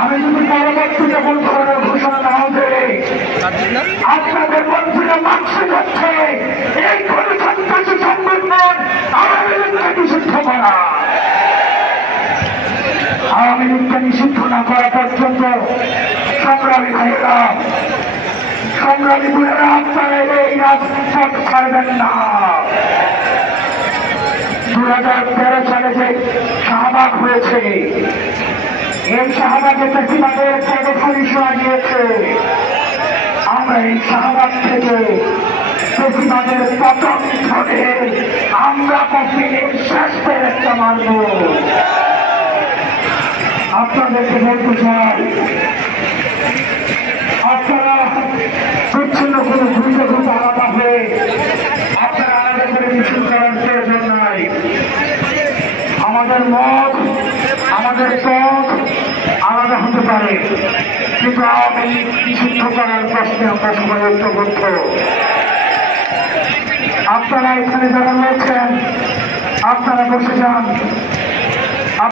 আমি যদি পরবর্তীতে কোন ধরনের ঘোষণা নাও দেবে আপনাদের মন্ত্রীরা মানসিক হচ্ছে এই কোন সন্ত্রাসী সংগঠন আওয়ামী লীগকে নিষিদ্ধ করা। আওয়ামী লীগকে নিষিদ্ধ না করা পর্যন্ত সংগ্রামী ভাইয়েরা, সংগ্রামী বোনেরা, আপনারা এই রাজপথ ছাড়বেন না। 2013 সালে যে শাহবাগ হয়েছে, এই শাহবাগে প্রতিবাদের প্রদর্শনী শোনা গিয়েছে। আমরা এই শাহবাগ থেকে প্রতিবাদের পতন ধরে আমরা কফিনের শেষ একটা মানব। আপনাদেরকে বলতে চাই, আপনারা বিচ্ছিন্ন কোনো ঘুরতে ঘুরতে আলাদা হয়ে আপনারা আলাদা করে মিছিল করার প্রয়োজন নাই। আমাদের মত, আমাদের পথ আলাদা হতে পারে, কিন্তু আওয়ামী লীগ নিষিদ্ধ করার প্রশ্নে আমরা সবাই ঐক্যবদ্ধ। আপনারা এখানে যারা রয়েছেন আপনারা বসে যান।